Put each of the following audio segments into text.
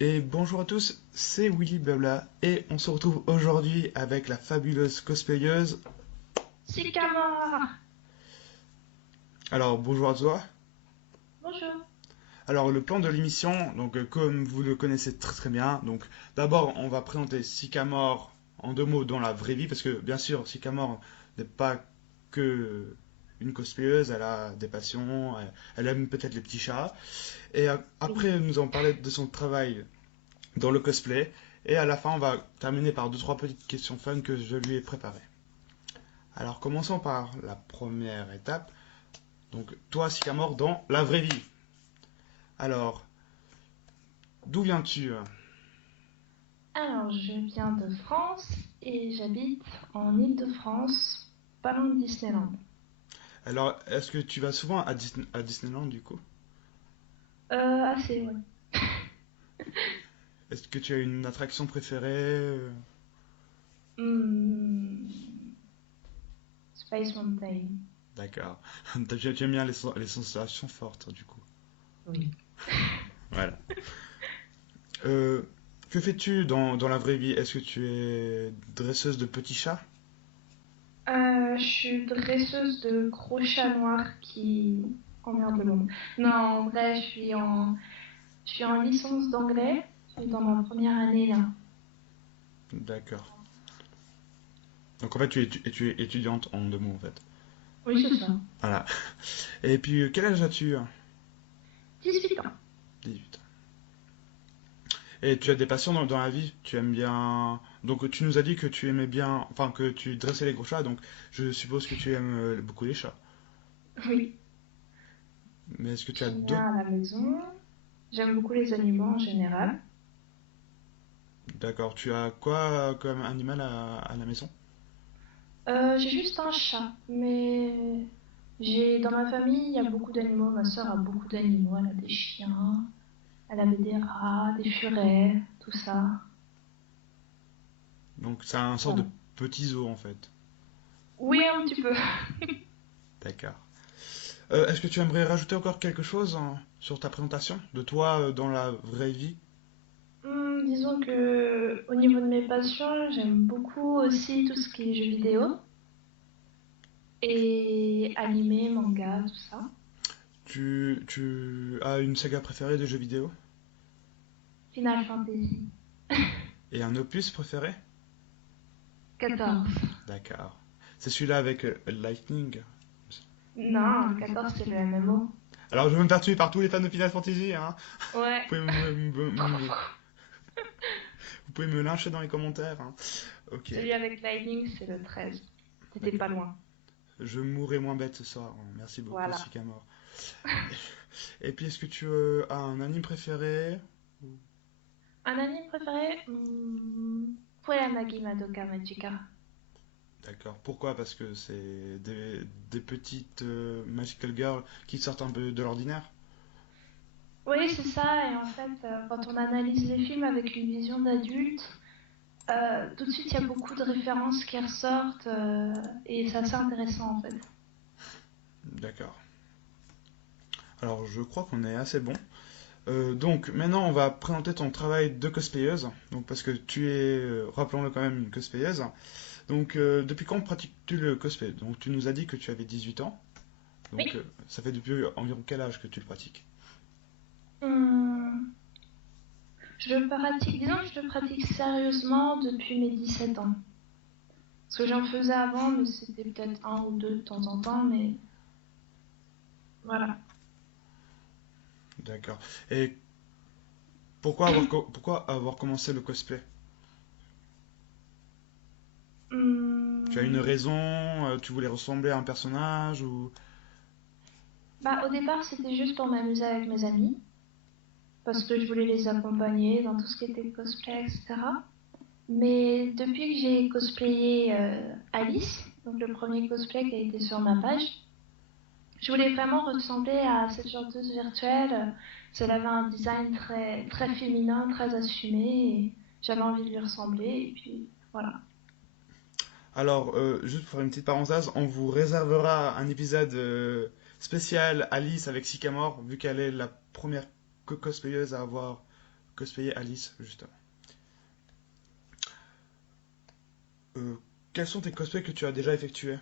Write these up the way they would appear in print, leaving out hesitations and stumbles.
Et bonjour à tous, c'est Willy Blabla et on se retrouve aujourd'hui avec la fabuleuse cosplayeuse. Sycamore. Alors bonjour à toi. Bonjour. Alors le plan de l'émission, comme vous le connaissez très très bien, donc d'abord on va présenter Sycamore en deux mots dans la vraie vie parce que bien sûr Sycamore n'est pas que une cosplayeuse, elle a des passions, elle aime peut-être les petits chats. Et Oui. après nous allons parler de son travail dans le cosplay. Et à la fin, on va terminer par deux trois petites questions fun que je lui ai préparées. Alors commençons par la première étape. Donc toi, Sycamore, dans la vraie vie. Alors, d'où viens-tu? Alors, je viens de France et j'habite en Île-de-France, pas loin de Disneyland. Alors, est-ce que tu vas souvent à Disneyland du coup? Assez, ouais. Est-ce que tu as une attraction préférée? Hmm, Space Mountain. D'accord. Tu aimes bien les sensations fortes du coup. Oui. Voilà. Euh, que fais-tu dans la vraie vie? Est-ce que tu es dresseuse de petits chats? Je suis dresseuse de gros chats noirs qui emmerdent le monde. Non, en vrai, je suis en licence d'anglais. Je suis dans ma première année là. D'accord. Donc en fait, tu es étudiante en deux mots en fait. Oui, c'est ça. Voilà. Et puis, quel âge as-tu? 18 ans. 18 ans. Et tu as des passions dans la vie? Tu aimes bien. Donc, tu nous as dit que tu aimais bien. Enfin, que tu dressais les gros chats, donc je suppose que tu aimes beaucoup les chats. Oui. Mais est-ce que tu as J'aime d'autres. bien à la maison. J'aime beaucoup les animaux en général. D'accord. Tu as quoi comme animal à la maison? J'ai juste un chat, mais dans ma famille, il y a beaucoup d'animaux. Ma sœur a beaucoup d'animaux. Elle a des chiens, elle avait des rats, des furets, tout ça. Donc, c'est un sort de Voilà. petit zoo en fait. Oui, un petit peu. D'accord. Est-ce que tu aimerais rajouter encore quelque chose sur ta présentation de toi dans la vraie vie? Disons que au niveau de mes passions, j'aime beaucoup aussi tout ce qui est jeux vidéo et animé, manga, tout ça. Tu as une saga préférée de jeux vidéo? Final Fantasy Et un opus préféré? 14. D'accord. C'est celui-là avec Lightning. Non, 14 c'est le MMO. Alors je vais me faire tuer par tous les fans de Final Fantasy, hein. Ouais. Vous pouvez vous pouvez me lyncher dans les commentaires, hein. Ok, Celui avec Lightning, c'est le 13. T'étais pas d'accord. loin. Je mourrai moins bête ce soir, hein. Merci beaucoup, Voilà. Sycamore. Et puis est-ce que tu as un anime préféré? Un anime préféré Puella Madoka Magica. D'accord. Pourquoi? Parce que c'est des petites Magical Girls qui sortent un peu de l'ordinaire? Oui, c'est ça. Et en fait, quand on analyse les films avec une vision d'adulte, tout de suite, il y a beaucoup de références qui ressortent. Et c'est assez intéressant, en fait. D'accord. Alors je crois qu'on est assez bon. Donc maintenant on va présenter ton travail de cosplayeuse. Donc parce que tu es, rappelons-le quand même, une cosplayeuse. Donc depuis quand pratiques-tu le cosplay? Donc tu nous as dit que tu avais 18 ans. Donc Oui. ça fait depuis environ quel âge que tu le pratiques? Hum, je le pratique, disons que je le pratique sérieusement depuis mes 17 ans. Parce que j'en faisais avant, mais c'était peut-être un ou deux de temps en temps, mais voilà. D'accord. Et pourquoi avoir commencé le cosplay? Tu as une Hum, raison? Tu voulais ressembler à un personnage ou... Bah, au départ, c'était juste pour m'amuser avec mes amis, parce que je voulais les accompagner dans tout ce qui était cosplay, etc. Mais depuis que j'ai cosplayé Alice, donc le premier cosplay qui a été sur ma page, je voulais vraiment ressembler à cette chanteuse virtuelle. Elle avait un design très, très féminin, très assumé, et j'avais envie de lui ressembler, et puis voilà. Alors, juste pour faire une petite parenthèse, on vous réservera un épisode spécial Alice avec Sycamore, vu qu'elle est la première cosplayeuse à avoir cosplayer Alice, justement. Quels sont tes cosplays que tu as déjà effectués?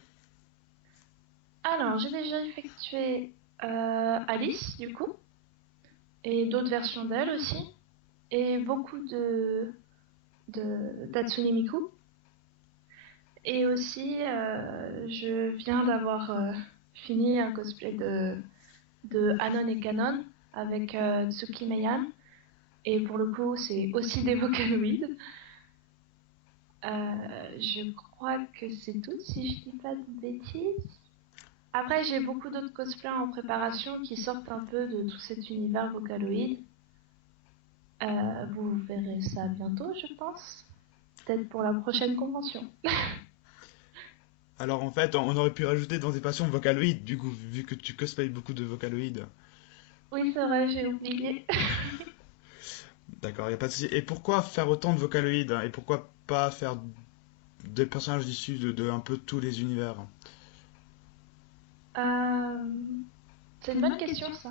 Alors, j'ai déjà effectué Alice, du coup, et d'autres versions d'elle aussi, et beaucoup de Tatsune Miku. Et aussi, je viens d'avoir fini un cosplay de Anon et Kanon avec Tsuki Meian. Et pour le coup, c'est aussi des Vocaloids. Je crois que c'est tout, si je dis pas de bêtises. Après, j'ai beaucoup d'autres cosplays en préparation qui sortent un peu de tout cet univers Vocaloid. Vous verrez ça bientôt, je pense. Peut-être pour la prochaine convention. Alors en fait, on aurait pu rajouter dans tes passions Vocaloid, du coup, vu que tu cosplayes beaucoup de Vocaloid. Oui, c'est vrai, j'ai oublié. D'accord, y a pas de souci. Et pourquoi faire autant de Vocaloid, hein, et pourquoi pas faire des personnages issus de un peu tous les univers? Euh, c'est une bonne question, ça.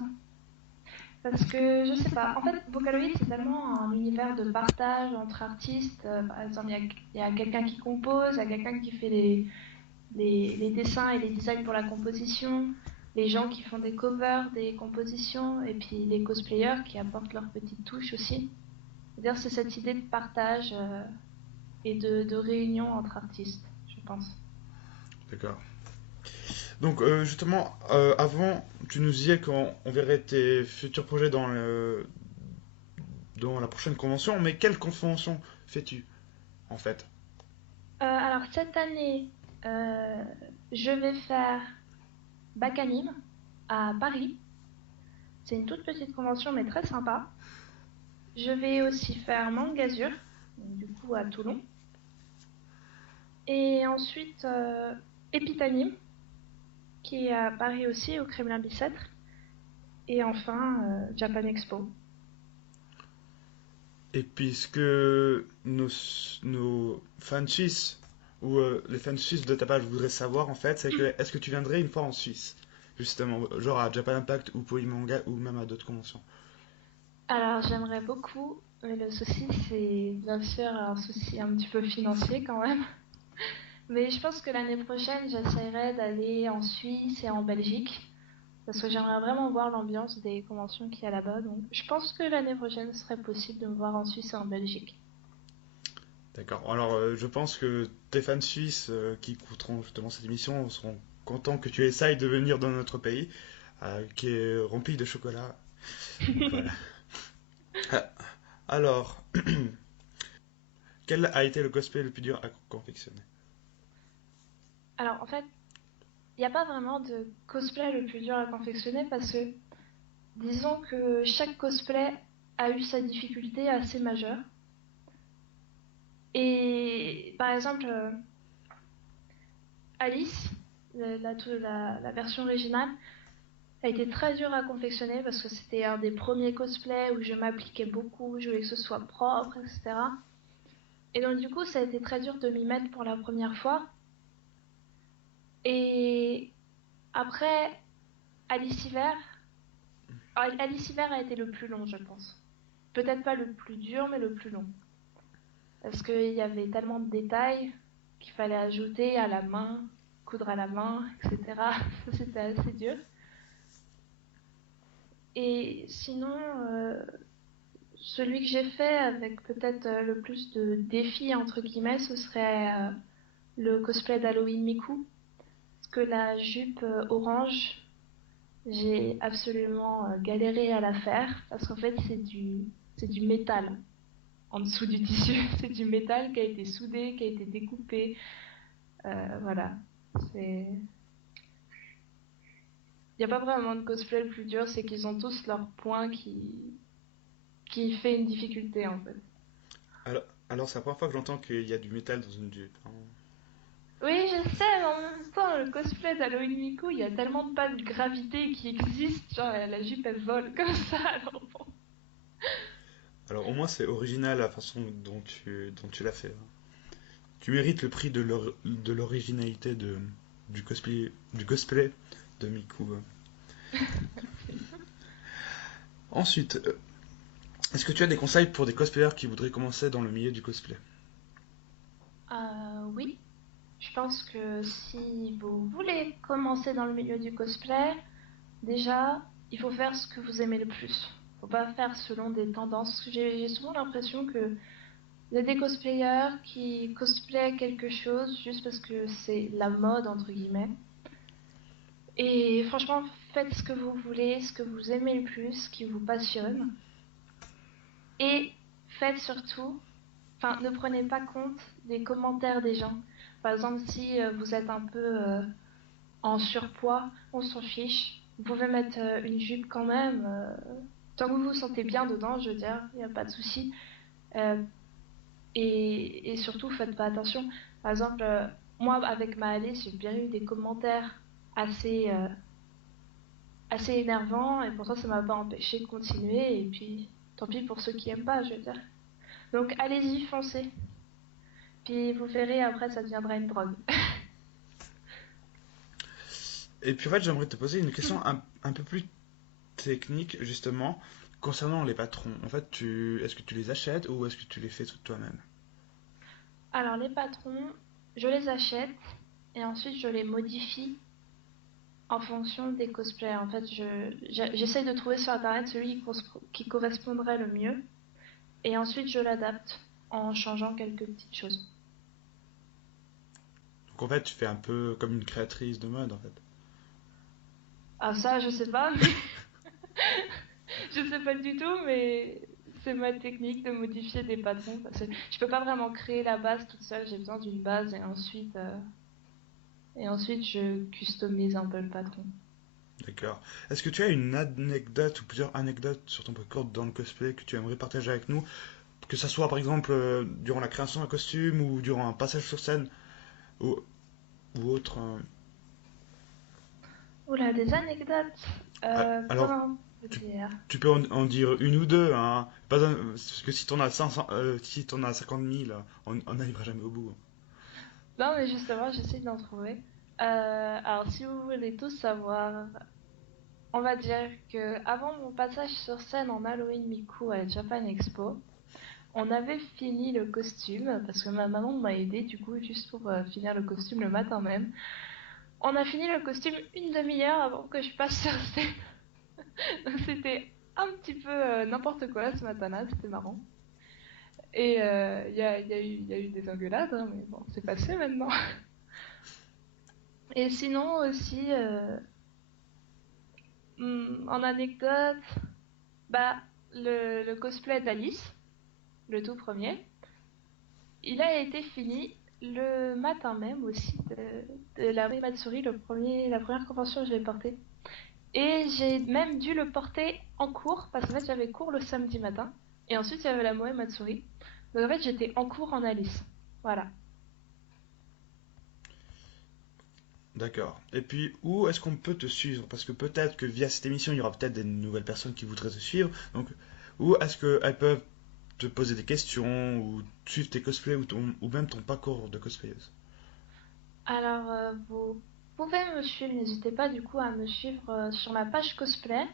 Parce que je sais pas. En fait, Vocaloid, c'est tellement un univers de partage entre artistes. Par exemple, il y a quelqu'un qui compose, il y a quelqu'un qui fait les dessins et les designs pour la composition, les gens qui font des covers, des compositions, et puis les cosplayers qui apportent leur petite touche aussi. C'est-à-dire, c'est cette idée de partage et de réunion entre artistes, je pense. D'accord. Donc justement, avant, tu nous disais qu'on verrait tes futurs projets dans la prochaine convention, mais quelle convention fais-tu en fait? Alors, cette année, euh, je vais faire Bacanim à Paris. C'est une toute petite convention, mais très sympa. Je vais aussi faire Mangazur, du coup à Toulon. Et ensuite, Epitanim, qui est à Paris aussi, au Kremlin-Bicêtre. Et enfin, Japan Expo. Et puisque nos fans suisses, ou les fans suisses de ta page voudraient savoir en fait, c'est que est-ce que tu viendrais une fois en Suisse, justement, genre à Japan Impact ou Polymanga ou même à d'autres conventions? Alors, j'aimerais beaucoup, mais le souci, c'est bien sûr un souci un petit peu financier quand même. Mais je pense que l'année prochaine, j'essaierai d'aller en Suisse et en Belgique. Parce que j'aimerais vraiment voir l'ambiance des conventions qu'il y a là-bas. Donc, je pense que l'année prochaine, ce serait possible de me voir en Suisse et en Belgique. D'accord. Alors, je pense que tes fans suisses qui écouteront justement cette émission seront contents que tu essayes de venir dans notre pays, qui est rempli de chocolat. Voilà. Ah, alors, quel a été le cosplay le plus dur à confectionner? Alors, en fait, il n'y a pas vraiment de cosplay le plus dur à confectionner parce que disons que chaque cosplay a eu sa difficulté assez majeure. Et par exemple, Alice, la version originale, a été très dure à confectionner parce que c'était un des premiers cosplays où je m'appliquais beaucoup, je voulais que ce soit propre, etc. Et donc du coup, ça a été très dur de m'y mettre pour la première fois. Et après, Alice Hiver, Alice Hiver a été le plus long, je pense. Peut-être pas le plus dur, mais le plus long. Parce qu'il y avait tellement de détails qu'il fallait ajouter à la main, coudre à la main, etc. Ça, c'était assez dur. Et sinon, celui que j'ai fait avec peut-être le plus de défis, entre guillemets, ce serait le cosplay d'Halloween Miku. Parce que la jupe orange, j'ai absolument galéré à la faire. Parce qu'en fait, c'est du métal en dessous du tissu. C'est du métal qui a été soudé, qui a été découpé. Voilà. C'est... Il n'y a pas vraiment de cosplay le plus dur, c'est qu'ils ont tous leurs points qui fait une difficulté en fait. Alors, c'est la première fois que j'entends qu'il y a du métal dans une jupe, hein. Oui, je sais, mais en même temps, le cosplay d'Halloween Miku, il y a tellement pas de gravité qui existe, genre la jupe elle vole comme ça, alors bon. Alors, au moins, c'est original la façon dont tu l'as fait, hein. Tu mérites le prix de l'originalité du cosplay de Miku, hein. Ensuite, Est-ce que tu as des conseils pour des cosplayers qui voudraient commencer dans le milieu du cosplay? Oui, je pense que si vous voulez commencer dans le milieu du cosplay, déjà, il faut faire ce que vous aimez le plus. Faut pas faire selon des tendances. J'ai souvent l'impression que il y a des cosplayers qui cosplayent quelque chose juste parce que c'est la mode, entre guillemets. Et franchement, faites ce que vous voulez, ce que vous aimez le plus, ce qui vous passionne. Et faites surtout, enfin, ne prenez pas compte des commentaires des gens. Par exemple, si vous êtes un peu en surpoids, on s'en fiche. Vous pouvez mettre une jupe quand même. Tant que vous vous sentez bien dedans, je veux dire, il n'y a pas de souci. Euh, et surtout, faites pas attention. Par exemple, moi, avec ma Alice, j'ai bien eu des commentaires assez, assez énervants, et pourtant, ça m'a pas empêché de continuer. Et puis, tant pis pour ceux qui aiment pas, je veux dire. Donc, allez-y, foncez. Puis, vous verrez, après, ça deviendra une drogue. Et puis en fait, j'aimerais te poser une question un peu plus technique, justement, concernant les patrons. En fait, est-ce que tu les achètes ou est-ce que tu les fais toi-même? Alors, les patrons, je les achète, et ensuite, je les modifie en fonction des cosplays. En fait, j'essaye de trouver sur Internet celui qui correspondrait le mieux. Et ensuite, je l'adapte en changeant quelques petites choses. Donc en fait, tu fais un peu comme une créatrice de mode, en fait. Ah, ça, je sais pas. Je sais pas du tout, mais c'est ma technique de modifier des patrons. Parce que je peux pas vraiment créer la base toute seule. J'ai besoin d'une base et ensuite, je customise un peu le patron. D'accord. Est-ce que tu as une anecdote ou plusieurs anecdotes sur ton parcours dans le cosplay que tu aimerais partager avec nous? Que ça soit par exemple durant la création d'un costume ou durant un passage sur scène ou, ou autre. Oula, des anecdotes. Alors, Comment vous tu, dire? tu peux en dire une ou deux, hein. Parce que si t'en as 500, si t'en as 50 000, on n'arrivera jamais au bout. Non, mais justement, j'essaie d'en trouver. Alors, si vous voulez tout savoir, on va dire que avant mon passage sur scène en Halloween Miku à la Japan Expo, on avait fini le costume parce que ma maman m'a aidé du coup juste pour finir le costume le matin même. On a fini le costume une demi-heure avant que je passe sur scène. Donc c'était un petit peu n'importe quoi ce matin-là, c'était marrant. Et y a eu des engueulades, hein, mais bon, c'est passé maintenant. Et sinon aussi, en anecdote, bah, le cosplay d'Alice, le tout premier, il a été fini le matin même aussi de la Moe Matsuri, la première convention que j'ai portée. Et j'ai même dû le porter en cours, parce qu'en fait j'avais cours le samedi matin, et ensuite il y avait la Moe Matsuri. Donc en fait j'étais en cours en Alice. Voilà. D'accord. Et puis, où est-ce qu'on peut te suivre? Parce que peut-être que via cette émission, il y aura peut-être des nouvelles personnes qui voudraient te suivre. Donc, où est-ce qu'elles peuvent te poser des questions ou suivre tes cosplays ou même ton parcours de cosplayeuse? Alors vous pouvez me suivre, n'hésitez pas du coup à me suivre sur ma page cosplay,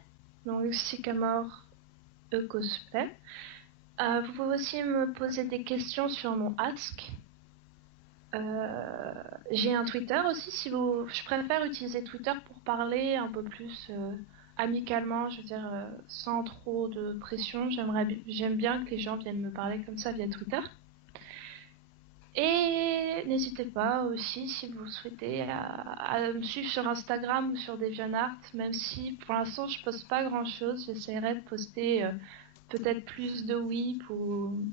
donc Sycamore Cosplay. Vous pouvez aussi me poser des questions sur mon Ask. J'ai un Twitter aussi, si vous... Je préfère utiliser Twitter pour parler un peu plus amicalement, je veux dire, sans trop de pression. J'aime bien que les gens viennent me parler comme ça via Twitter. Et n'hésitez pas aussi, si vous souhaitez, à me suivre sur Instagram ou sur DeviantArt, même si pour l'instant je poste pas grand-chose. J'essaierai de poster peut-être plus de whip ou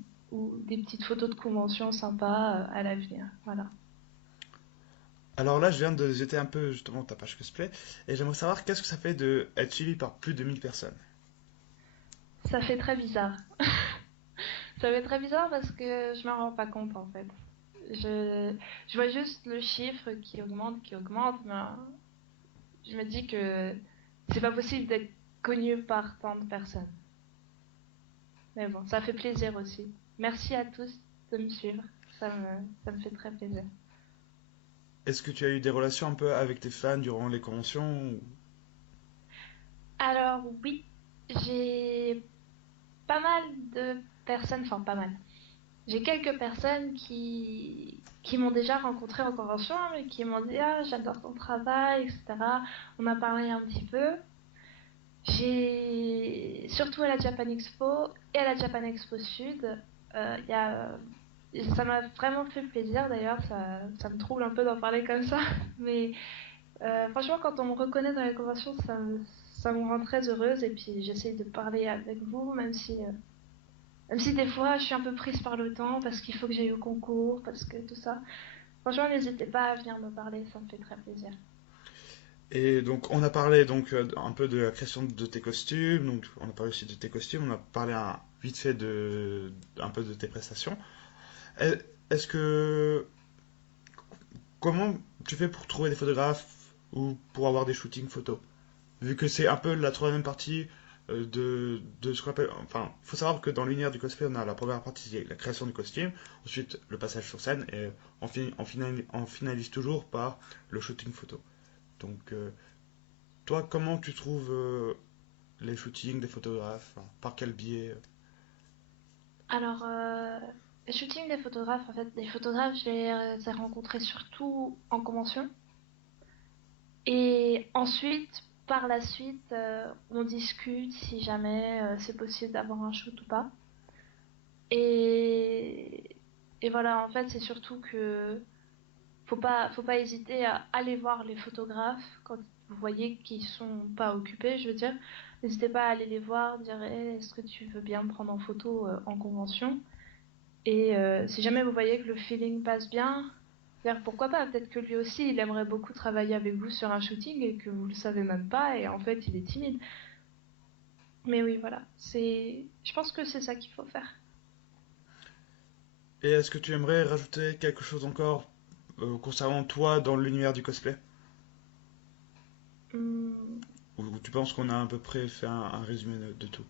des petites photos de convention sympas à l'avenir. Voilà. Alors là, je viens de jeter un peu justement ta page cosplay et j'aimerais savoir qu'est-ce que ça fait de être suivi par plus de 1000 personnes. Ça fait très bizarre. Ça fait très bizarre parce que je m'en rends pas compte en fait. Je, je vois juste le chiffre qui augmente, mais je me dis que c'est pas possible d'être connu par tant de personnes. Mais bon, ça fait plaisir aussi. Merci à tous de me suivre. Ça me fait très plaisir. Est-ce que tu as eu des relations un peu avec tes fans durant les conventions Alors oui, j'ai pas mal de personnes, enfin pas mal. J'ai quelques personnes qui m'ont déjà rencontré en convention et qui m'ont dit ah j'adore ton travail, etc. On a parlé un petit peu. J'ai surtout à la Japan Expo et à la Japan Expo Sud, y a, ça m'a vraiment fait plaisir d'ailleurs, ça me trouble un peu d'en parler comme ça, mais franchement quand on me reconnaît dans les conventions, ça me rend très heureuse et puis j'essaie de parler avec vous, même si des fois je suis un peu prise par le temps parce qu'il faut que j'aille au concours, parce que tout ça. Franchement, n'hésitez pas à venir me parler, ça me fait très plaisir. Et donc, on a parlé donc un peu de la création de tes costumes, donc on a parlé aussi de tes costumes, on a parlé vite fait un peu de tes prestations. Est- Est-ce que comment tu fais pour trouver des photographes ou pour avoir des shootings photos? Vu que c'est un peu la troisième partie de ce qu'on appelle. Enfin, il faut savoir que dans l'univers du cosplay, on a la première partie, c'est la création du costume, ensuite le passage sur scène, et on finalise toujours par le shooting photo. Donc, toi, comment tu trouves les shootings des photographes? Hein, par quel biais? Alors, le shooting des photographes, en fait, des photographes, je les ai rencontrés surtout en convention. Et ensuite, par la suite, on discute si jamais c'est possible d'avoir un shoot ou pas. Et, et voilà, en fait, c'est surtout que faut pas hésiter à aller voir les photographes quand vous voyez qu'ils sont pas occupés, je veux dire. N'hésitez pas à aller les voir, dire hey, est-ce que tu veux bien me prendre en photo en convention? Et si jamais vous voyez que le feeling passe bien, dire pourquoi pas, peut-être que lui aussi il aimerait beaucoup travailler avec vous sur un shooting et que vous le savez même pas et en fait il est timide. Mais oui, voilà, je pense que c'est ça qu'il faut faire. Et est-ce que tu aimerais rajouter quelque chose encore concernant toi dans l'univers du cosplay? Hum, Ou tu penses qu'on a à peu près fait un résumé de tout?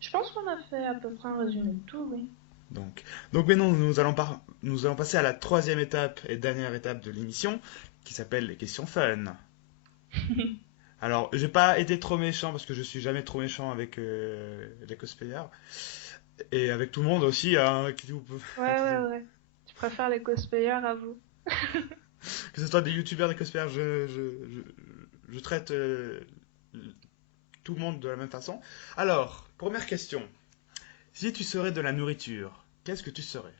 je pense qu'on a fait à peu près un résumé de tout, oui. Donc, donc maintenant, nous allons passer à la troisième étape et dernière étape de l'émission, qui s'appelle les questions fun. Alors, j'ai pas été trop méchant parce que je suis jamais trop méchant avec les cosplayers et avec tout le monde aussi, hein, Ouais, ouais, ouais. Je préfère les cosplayers à vous. que ce soit des youtubeurs, des cosplayers, je traite tout le monde de la même façon. Alors, première question. Si tu serais de la nourriture, qu'est-ce que tu serais?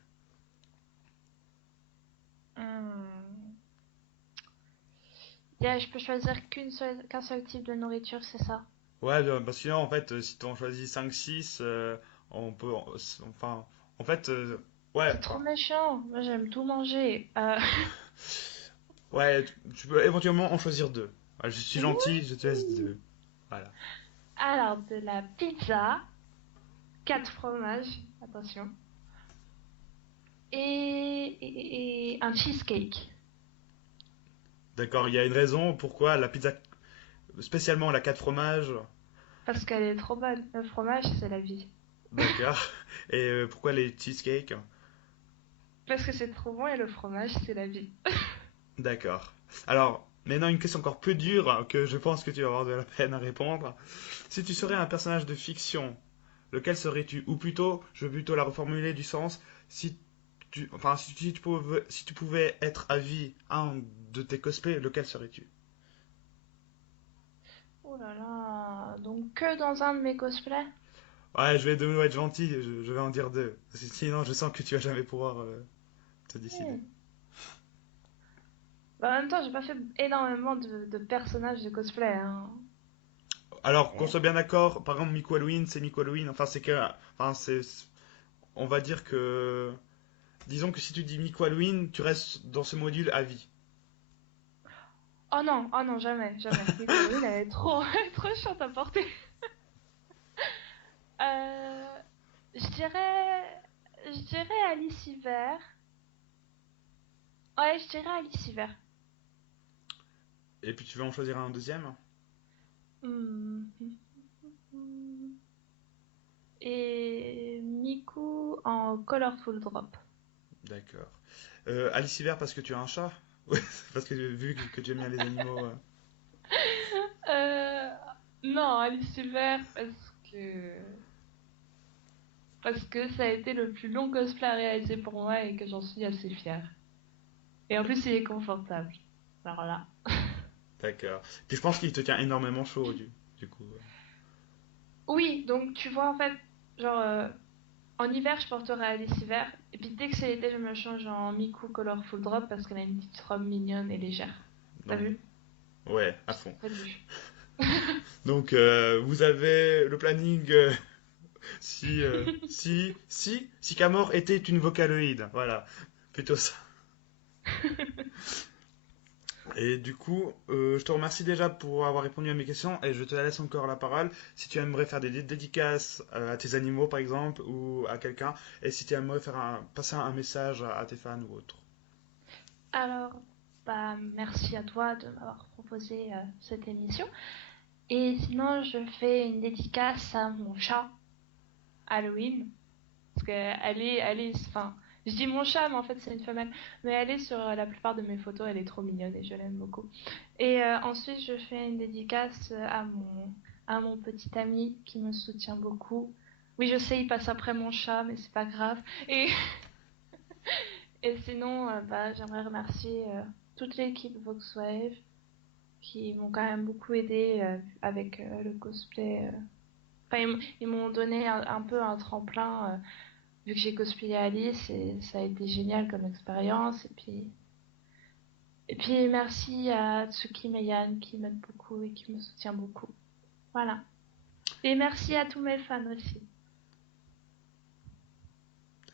Hum. Yeah, je peux choisir qu'un seul type de nourriture, c'est ça. Ouais, parce que sinon, en fait, si t'en choisis 5, 6, on peut. Enfin, en fait, ouais, C'est trop enfin, méchant. Moi, j'aime tout manger. ouais, tu peux éventuellement en choisir deux. Ouais, je suis gentil, je te laisse Oui. deux. Voilà. Alors, de la pizza, 4 fromages, attention, et un cheesecake. D'accord, il y a une raison pourquoi la pizza, spécialement la 4 fromages. Parce qu'elle est trop bonne. Le fromage, c'est la vie. D'accord. Et pourquoi les cheesecakes? Parce que c'est trop bon et le fromage, c'est la vie. D'accord. Alors, maintenant, une question encore plus dure que je pense que tu vas avoir de la peine à répondre. Si tu serais un personnage de fiction, lequel serais-tu? Ou plutôt, je vais plutôt la reformuler du sens, si tu pouvais être à vie un de tes cosplays, lequel serais-tu? Oh là là, donc que dans un de mes cosplays? Ouais, je vais de nouveau être gentil, je vais en dire deux. Sinon, je sens que tu vas jamais pouvoir te décider. Hmm. Bah, en même temps, j'ai pas fait énormément de personnages de cosplay, hein. Alors, qu'on Mais- soit bien d'accord, par exemple, Miku Halloween, c'est Miku Halloween, enfin, c'est que. Enfin, on va dire que. Disons que si tu dis Miku Halloween, tu restes dans ce module à vie. Oh non, jamais, jamais. Nicole, elle est trop, elle est trop chiante à porter. Euh, je dirais Alice Hiver. Ouais, je dirais Alice Hiver. Et puis tu veux en choisir un deuxième? Hmm. Et Miku en Colorful Drop. D'accord. Alice Hiver parce que tu as un chat? Ouais, parce que vu que tu aimes bien les animaux. Euh, non, Alice Hiver parce que parce que ça a été le plus long cosplay à réaliser pour moi et que j'en suis assez fière. Et en plus, il est confortable. Alors là. D'accord. Puis je pense qu'il te tient énormément chaud, du coup. Oui, donc tu vois, en fait, genre, en hiver, je porterai Alice hiver. Et puis dès que c'est l'été, je me change en Miku Colorful Drop parce qu'elle a une petite robe mignonne et légère. T'as Donc, vu? ouais, à Je t'ai fond. prévenu. Donc, vous avez le planning si Camor était une vocaloïde. Voilà, plutôt ça. Et du coup, je te remercie déjà pour avoir répondu à mes questions et je te laisse encore la parole. Si tu aimerais faire des dédicaces à tes animaux, par exemple, ou à quelqu'un, et si tu aimerais passer un message à tes fans ou autres. Alors, bah, merci à toi de m'avoir proposé cette émission. Et sinon, je fais une dédicace à mon chat, Halloween. Parce enfin, je dis mon chat, mais en fait c'est une femelle. Mais elle est sur la plupart de mes photos, elle est trop mignonne et je l'aime beaucoup. Et ensuite, je fais une dédicace à mon petit ami qui me soutient beaucoup. Oui, je sais, il passe après mon chat, mais c'est pas grave. Et, et sinon, bah, j'aimerais remercier toute l'équipe Voxwave qui m'ont quand même beaucoup aidé avec le cosplay. Enfin, ils m'ont donné un peu un tremplin vu que j'ai cosplayé Alice et ça a été génial comme expérience. Et puis merci à Tsuki Meian qui m'aide beaucoup et qui me soutient beaucoup. Voilà. Et merci à tous mes fans aussi.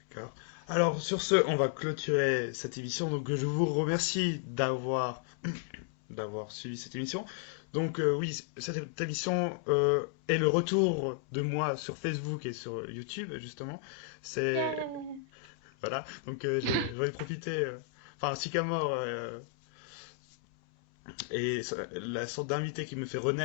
D'accord. Alors, sur ce, on va clôturer cette émission. Donc, je vous remercie d'avoir suivi cette émission. Donc, oui, cette émission est le retour de moi sur Facebook et sur YouTube, justement. C'est Yeah. Voilà, donc j'en ai profité. Enfin, Sycamore et la sorte d'invité qui me fait renaître.